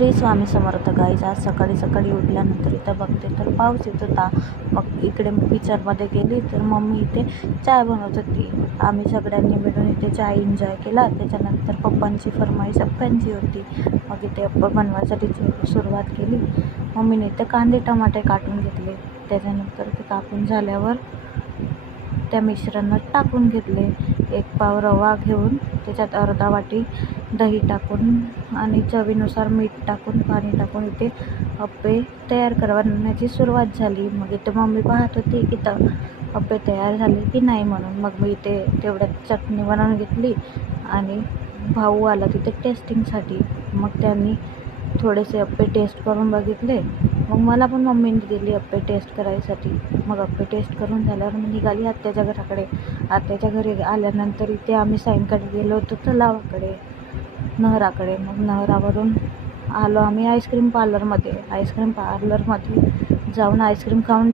Shri Swami Samarth guys. आज सकाळी सकाळी उठल्यानंतर इथं बघते तर पाऊस येत होता. मग इकडे किचनमध्ये गेली तर मम्मी इथे चाय बनवत होती. आम्ही सगळ्यांनी मिळून इथे चाय एन्जॉय केला. त्याच्यानंतर पप्पांची फरमाईश अप्प्यांची होती. मग इथे अप्पा बनवायसाठी सुरुवात केली. मम्मीने इथे कांदे टमाटे काटून घेतले. त्याच्यानंतर ते कापून झाल्यावर त्या मिश्रणात टाकून घेतले. 1 पाव रवा घेऊन त्याच्यात अर्धा वाटी दही टाकून आणि चवीनुसार मीठ टाकून पाणी टाकून इथे अप्पे तयार करण्याची सुरुवात झाली. मग इथे मम्मी पाहत होती की अप्पे तयार झाले की नाही म्हणून. मग मी इथे तेवढ्यात चटणी बनवून घेतली आणि भाऊ आला तिथे टेस्टिंगसाठी. मग त्यांनी थोडेसे अप्पे टेस्ट करून बघितले. मग मला पण मम्मीने दिली अप्पे टेस्ट करायसाठी. मग अप्पे टेस्ट करून झाल्यावर मी निघाली आत्याच्या घराकडे. आत्याच्या घरी आल्यानंतर इथे आम्ही सायंकाळी गेलो होतो तलावाकडे, नहराकडे. मग नहरावरून आलो आम्ही आईस्क्रीम पार्लरमध्ये. आईस्क्रीम पार्लरमध्ये जाऊन आईस्क्रीम खाऊन